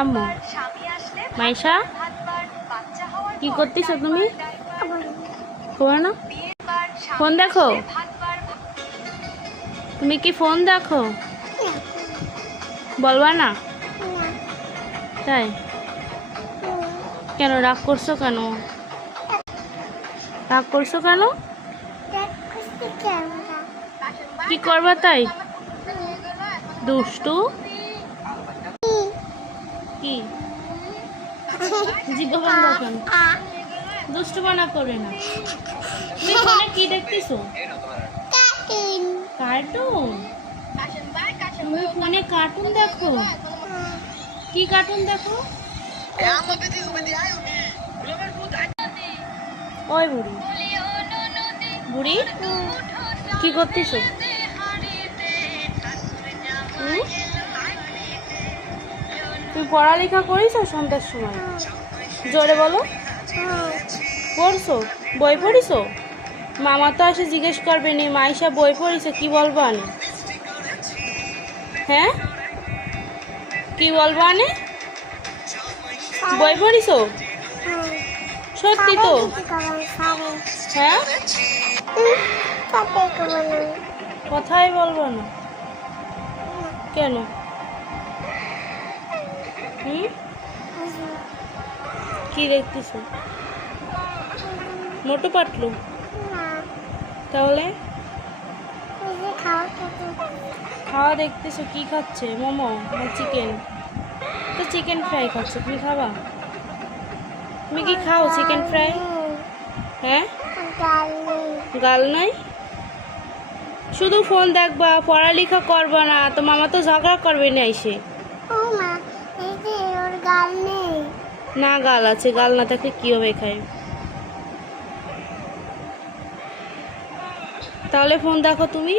আম্মু মাইশা কি করতেছো তুমি? করো না, ফোন দেখো। তুমি কি ফোন দেখো? বলবা না? তাই কেন রাগ করছো কেন? রাগ করছো কেন? কি করবা তাই? দুষ্টু কি জিজ্ঞা বন্ধ কেন? দুষ্টু বানা করে না। তুমি ফোনে কি দেখতেছো? কার্টুন? তুমি ফোনে কার্টুন দেখো? কি কার্টুন দেখো? ওই বুড়ি বুড়ি কি করতেছো? তুমি পড়ালেখা করেছো সন্ধ্যার সময়? জোরে বলো। পড়ছো? বই পড়িছো? মামা তো আসে জিজ্ঞেস করবে নি মাইশা বই পড়িছে কি বলবো আনে? হ্যাঁ কি বলবো আনে? বই পড়িছো? সত্যি তো? হ্যাঁ কথাই বলবো না কেন? কি দেখতেছো? মোটু পাতলু? তাহলে খাওয়া দেখতেছো? কি খাচ্ছে? মোমো না চিকেন? তো চিকেন ফ্রাই খাচ্ছে, তুমি খাবা? তুমি কি খাও চিকেন ফ্রাই? হ্যাঁ গাল নাই? শুধু ফোন দেখবা, পড়ালেখা করবা না তো মামা তো ঝগড়া করবে না এসে। না গাল আছে, গাল না থাকলে কি হবে খাই? তাহলে ফোন দেখো তুমি।